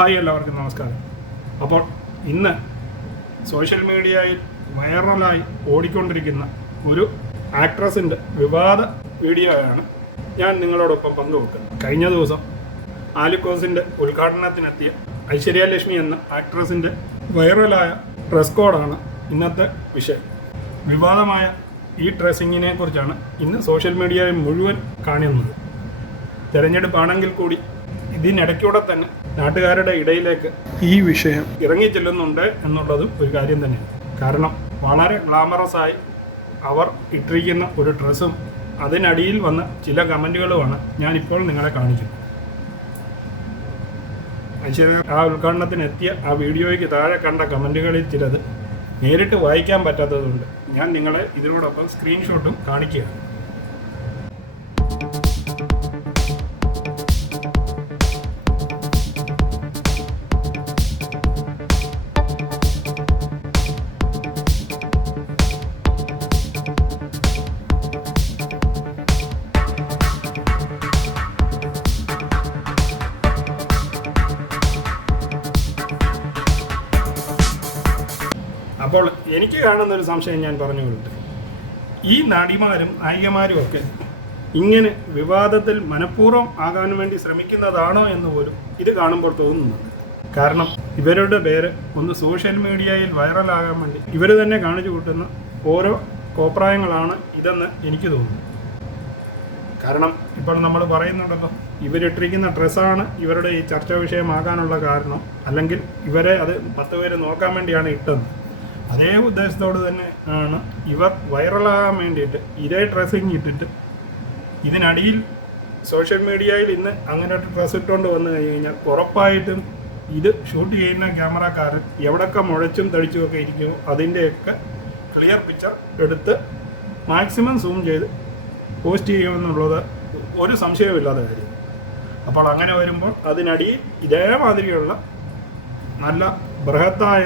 Hi, എല്ലാവർക്കും നമസ്കാരം. അപ്പോൾ ഇന്ന് സോഷ്യൽ മീഡിയയിൽ വൈറലായി ഓടിക്കൊണ്ടിരിക്കുന്ന ഒരു ആക്ട്രസിൻ്റെ വിവാദ വീഡിയോയാണ് ഞാൻ നിങ്ങളോടൊപ്പം പങ്കുവെക്കുന്നത്. കഴിഞ്ഞ ദിവസം ആലിക്കോസിൻ്റെ ഉദ്ഘാടനത്തിനെത്തിയ ഐശ്വര്യ ലക്ഷ്മി എന്ന ആക്ട്രസിൻ്റെ വൈറലായ ഡ്രസ് കോഡാണ് ഇന്നത്തെ വിഷയം. വിവാദമായ ഈ ഡ്രസ്സിങ്ങിനെ കുറിച്ചാണ് ഇന്ന് സോഷ്യൽ മീഡിയയിൽ മുഴുവൻ കാണുന്നത്. തിരഞ്ഞെടുപ്പാണെങ്കിൽ കൂടി ഇതിനിടയ്ക്കൂടെ തന്നെ നാട്ടുകാരുടെ ഇടയിലേക്ക് ഈ വിഷയം ഇറങ്ങിച്ചെല്ലുന്നുണ്ട് എന്നുള്ളതും ഒരു കാര്യം തന്നെയാണ്. കാരണം വളരെ ഗ്ലാമറസായി അവർ ഇട്ടിരിക്കുന്ന ഒരു ഡ്രസ്സും അതിനടിയിൽ വന്ന ചില കമൻറ്റുകളുമാണ് ഞാനിപ്പോൾ നിങ്ങളെ കാണിക്കുന്നത്. ഐശ്വര്യ ആ ഉദ്ഘാടനത്തിനെത്തിയ ആ വീഡിയോയ്ക്ക് താഴെ കണ്ട കമൻറ്റുകളിൽ ചിലത് നേരിട്ട് വായിക്കാൻ പറ്റാത്തതുകൊണ്ട് ഞാൻ നിങ്ങളെ ഇതിനോടൊപ്പം സ്ക്രീൻഷോട്ടും കാണിക്കുകയാണ്. അപ്പോൾ എനിക്ക് കാണുന്നൊരു സംശയം ഞാൻ പറഞ്ഞു കൊടുത്തു. ഈ നടിമാരും നായികമാരും ഒക്കെ ഇങ്ങനെ വിവാദത്തിൽ മനഃപൂർവ്വം ആകാൻ വേണ്ടി ശ്രമിക്കുന്നതാണോ എന്ന് പോലും ഇത് കാണുമ്പോൾ തോന്നുന്നുണ്ട്. കാരണം ഇവരുടെ പേര് ഒന്ന് സോഷ്യൽ മീഡിയയിൽ വൈറലാകാൻ വേണ്ടി ഇവർ തന്നെ കാണിച്ചു കൂട്ടുന്ന ഓരോ കോപ്രായങ്ങളാണ് ഇതെന്ന് എനിക്ക് തോന്നുന്നു. കാരണം ഇപ്പോൾ നമ്മൾ പറയുന്നുണ്ടല്ലോ, ഇവരിട്ടിരിക്കുന്ന ഡ്രസ്സാണ് ഇവരുടെ ഈ ചർച്ചാ വിഷയമാകാനുള്ള കാരണം, അല്ലെങ്കിൽ ഇവരെ അത് 10 പേര് നോക്കാൻ വേണ്ടിയാണ് ഇട്ടത്. അതേ ഉദ്ദേശത്തോട് തന്നെ ആണ് ഇവർ വൈറലാകാൻ വേണ്ടിയിട്ട് ഇതേ ഡ്രസ്സിങ് ഇട്ടിട്ട് ഇതിനടിയിൽ സോഷ്യൽ മീഡിയയിൽ ഇന്ന് അങ്ങനെ ഒരു ഡ്രസ്സ് ഇട്ടുകൊണ്ട് വന്നു കഴിഞ്ഞാൽ ഉറപ്പായിട്ടും ഇത് ഷൂട്ട് ചെയ്യുന്ന ക്യാമറക്കാരൻ എവിടെയൊക്കെ മുഴച്ചും തടിച്ചുമൊക്കെ ഇരിക്കുമോ അതിൻ്റെയൊക്കെ ക്ലിയർ പിക്ചർ എടുത്ത് മാക്സിമം സൂം ചെയ്ത് പോസ്റ്റ് ചെയ്യുമെന്നുള്ളത് ഒരു സംശയമില്ലാത്ത കാര്യം. അപ്പോൾ അങ്ങനെ വരുമ്പോൾ അതിനടിയിൽ ഇതേമാതിരിയുള്ള നല്ല ബൃഹത്തായ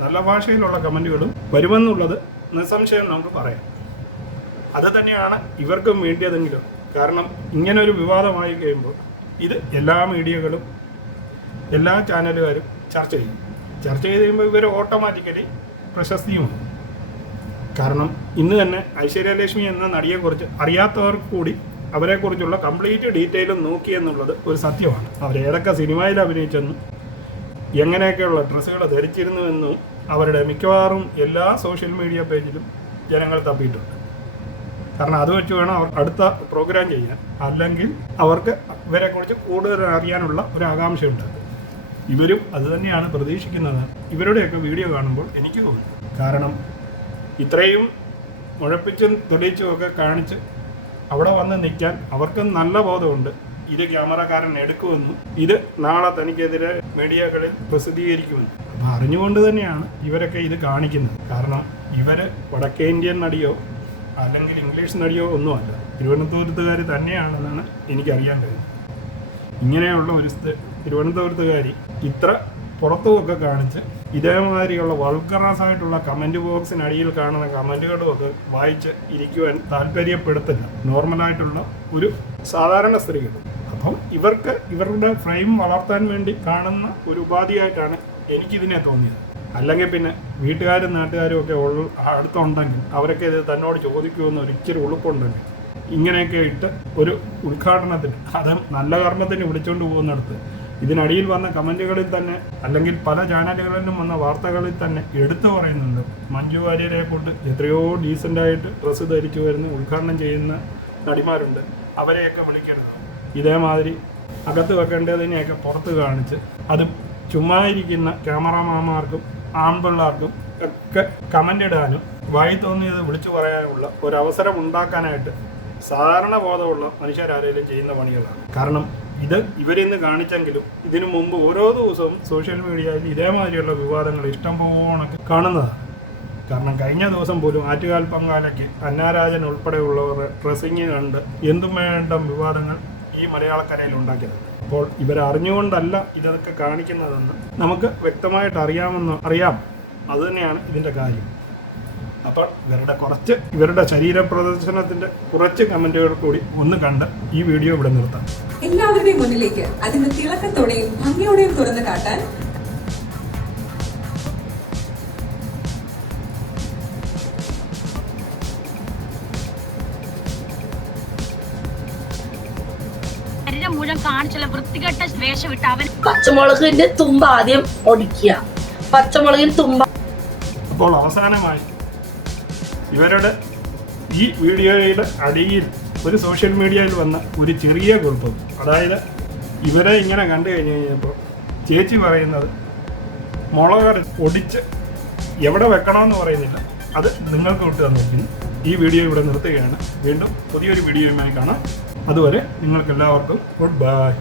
നല്ല ഭാഷയിലുള്ള കമൻറ്റുകളും വരുമെന്നുള്ളത് നിസ്സംശയം നമുക്ക് പറയാം. അത് തന്നെയാണ് ഇവർക്കും വേണ്ടിയതെങ്കിലും. കാരണം ഇങ്ങനൊരു വിവാദമായി കഴിയുമ്പോൾ ഇത് എല്ലാ മീഡിയകളും എല്ലാ ചാനലുകാരും ചർച്ച ചെയ്ത് കഴിയുമ്പോൾ ഇവർ ഓട്ടോമാറ്റിക്കലി പ്രശസ്തിയുമാണ്. കാരണം ഇന്ന് തന്നെ ഐശ്വര്യ ലക്ഷ്മി എന്ന നടിയെക്കുറിച്ച് അറിയാത്തവർക്ക് കൂടി അവരെക്കുറിച്ചുള്ള കംപ്ലീറ്റ് ഡീറ്റെയിലും നോക്കി എന്നുള്ളത് ഒരു സത്യമാണ്. അവർ ഏതൊക്കെ സിനിമയിൽ അഭിനയിച്ചെന്നും എങ്ങനെയൊക്കെയുള്ള ഡ്രസ്സുകൾ ധരിച്ചിരുന്നുവെന്നും അവരുടെ മിക്കവാറും എല്ലാ സോഷ്യൽ മീഡിയ പേജിലും ജനങ്ങൾ തപ്പിയിട്ടുണ്ട്. കാരണം അത് വെച്ച് വേണം അവർ അടുത്ത പ്രോഗ്രാം ചെയ്യാൻ, അല്ലെങ്കിൽ അവർക്ക് ഇവരെക്കുറിച്ച് കൂടുതൽ അറിയാനുള്ള ഒരു ആകാംക്ഷയുണ്ട്. ഇവരും അത് തന്നെയാണ് പ്രതീക്ഷിക്കുന്നത് ഇവരുടെയൊക്കെ വീഡിയോ കാണുമ്പോൾ എനിക്ക് തോന്നുന്നു. കാരണം ഇത്രയും മുഴപ്പിച്ചും തെളിയിച്ചും ഒക്കെ കാണിച്ച് അവിടെ വന്ന് നിൽക്കാൻ അവർക്ക് നല്ല ബോധമുണ്ട്. ഇത് ക്യാമറക്കാരൻ എടുക്കുമെന്നും ഇത് നാളെ തനിക്കെതിരെ മീഡിയകളിൽ പ്രസിദ്ധീകരിക്കുമെന്നും. അപ്പം അറിഞ്ഞുകൊണ്ട് തന്നെയാണ് ഇവരൊക്കെ ഇത് കാണിക്കുന്നത്. കാരണം ഇവർ വടക്കേന്ത്യൻ നടിയോ അല്ലെങ്കിൽ ഇംഗ്ലീഷ് നടിയോ ഒന്നുമല്ല, തിരുവനന്തപുരത്തുകാർ തന്നെയാണെന്നാണ് എനിക്കറിയാൻ കഴിയുന്നത്. ഇങ്ങനെയുള്ള ഒരു തിരുവനന്തപുരത്തുകാരി ഇത്ര പുറത്തുമൊക്കെ കാണിച്ച് ഇതേമാതിരിയുള്ള വൾഗറസായിട്ടുള്ള കമൻറ്റ് ബോക്സിനടിയിൽ കാണുന്ന കമൻറ്റുകളുമൊക്കെ വായിച്ച് ഇരിക്കുവാൻ താല്പര്യപ്പെടുത്തില്ല നോർമലായിട്ടുള്ള ഒരു സാധാരണ സ്ത്രീകൾ. അപ്പം ഇവർക്ക് ഇവരുടെ ഫ്രെയിം വളർത്താൻ വേണ്ടി കാണുന്ന ഒരു ഉപാധിയായിട്ടാണ് എനിക്കിതിനെ തോന്നിയത്. അല്ലെങ്കിൽ പിന്നെ വീട്ടുകാരും നാട്ടുകാരും ഒക്കെ അടുത്തുണ്ടെങ്കിൽ അവരൊക്കെ ഇത് തന്നോട് ചോദിക്കുമെന്ന് ഒരിച്ചിരി ഉളുപ്പുണ്ടെങ്കിൽ ഇങ്ങനെയൊക്കെ ഇട്ട് ഒരു ഉദ്ഘാടനത്തിന്, അതും നല്ല കർമ്മത്തിന് വിളിച്ചുകൊണ്ട് പോകുന്നിടത്ത് ഇതിനടിയിൽ വന്ന കമൻറ്റുകളിൽ തന്നെ, അല്ലെങ്കിൽ പല ചാനലുകളിലും വന്ന വാർത്തകളിൽ തന്നെ എടുത്തു പറയുന്നുണ്ട്, മഞ്ജു വാര്യരെ കൊണ്ട് എത്രയോ ഡീസൻ്റായിട്ട് ഡ്രസ്സ് ധരിച്ചു വരുന്ന ഉദ്ഘാടനം ചെയ്യുന്ന നടിമാരുണ്ട്, അവരെയൊക്കെ വിളിക്കരുത്. ഇതേമാതിരി അകത്ത് വെക്കേണ്ടതിനെയൊക്കെ പുറത്ത് കാണിച്ച് അത് ചുമ്മാ ഇരിക്കുന്ന ക്യാമറാമാന്മാർക്കും ആൺപിള്ളേർക്കും ഒക്കെ കമൻ്റ് ഇടാനും വായി തോന്നിയത് വിളിച്ചു പറയാനുള്ള ഒരവസരം ഉണ്ടാക്കാനായിട്ട് സാധാരണ ബോധമുള്ള മനുഷ്യരാരെങ്കിലും ചെയ്യുന്ന പണികളാണ്. കാരണം ഇത് ഇവരിന്ന് കാണിച്ചെങ്കിലും ഇതിനു മുമ്പ് ഓരോ ദിവസവും സോഷ്യൽ മീഡിയയിൽ ഇതേമാതിരിയുള്ള വിവാദങ്ങൾ ഇഷ്ടം പോകണക്ക് കാണുന്നതാണ്. കാരണം കഴിഞ്ഞ ദിവസം പോലും ആറ്റുകാൽ പങ്കാലയ്ക്ക് അന്നാരാജൻ ഉൾപ്പെടെയുള്ളവർ ഡ്രസ്സിങ് കണ്ട് എന്തും വേണ്ട വിവാദങ്ങൾ ഈ മലയാളക്കരയിൽ ഉണ്ടാക്കിയത്. അപ്പോൾ ഇവരറിഞ്ഞുകൊണ്ടല്ല ഇതൊക്കെ കാണിക്കുന്നതെന്ന് നമുക്ക് വ്യക്തമായിട്ട് അറിയാം. അതുതന്നെയാണ് ഇതിൻ്റെ കാര്യം. അപ്പോൾ ഇവരുടെ ശരീര പ്രദർശനത്തിൻ്റെ കുറച്ച് കമൻറ്റുകൾ കൂടി ഒന്ന് കണ്ട് ഈ വീഡിയോ ഇവിടെ നിർത്താം. എല്ലാവരുടെയും മുന്നിലേക്ക് അതിന്റെ തിളക്കത്തോടെയും ഭംഗിയോടെയും തുറന്നു കാട്ടാൻ മുഴുവൻ കാണിച്ചുള്ള വൃത്തികെട്ട വേഷം വിട്ട് അവൻ പച്ചമുളകിന്റെ തുമ്പ് ആദ്യം ഒടിക്കുക. പച്ചമുളകിന് തുമ്പ. അപ്പോൾ അവസാനമായി ഇവരുടെ ഈ വീഡിയോയുടെ അടിയിൽ ഒരു സോഷ്യൽ മീഡിയയിൽ വന്ന ഒരു ചെറിയ കുറിപ്പ്, അതായത് ഇവരെ ഇങ്ങനെ കണ്ടു കഴിഞ്ഞ് കഴിഞ്ഞപ്പോൾ ചേച്ചി പറയുന്നത് മുളക് ഒടിച്ച് എവിടെ വെക്കണമെന്ന് പറയുന്നില്ല, അത് നിങ്ങൾക്ക് വിട്ട് തന്നിരിക്കുന്നു. ഈ വീഡിയോ ഇവിടെ നിർത്തുകയാണ്. വീണ്ടും പുതിയൊരു വീഡിയോയുമായി കാണാം. അതുവരെ നിങ്ങൾക്കെല്ലാവർക്കും ഗുഡ് ബൈ.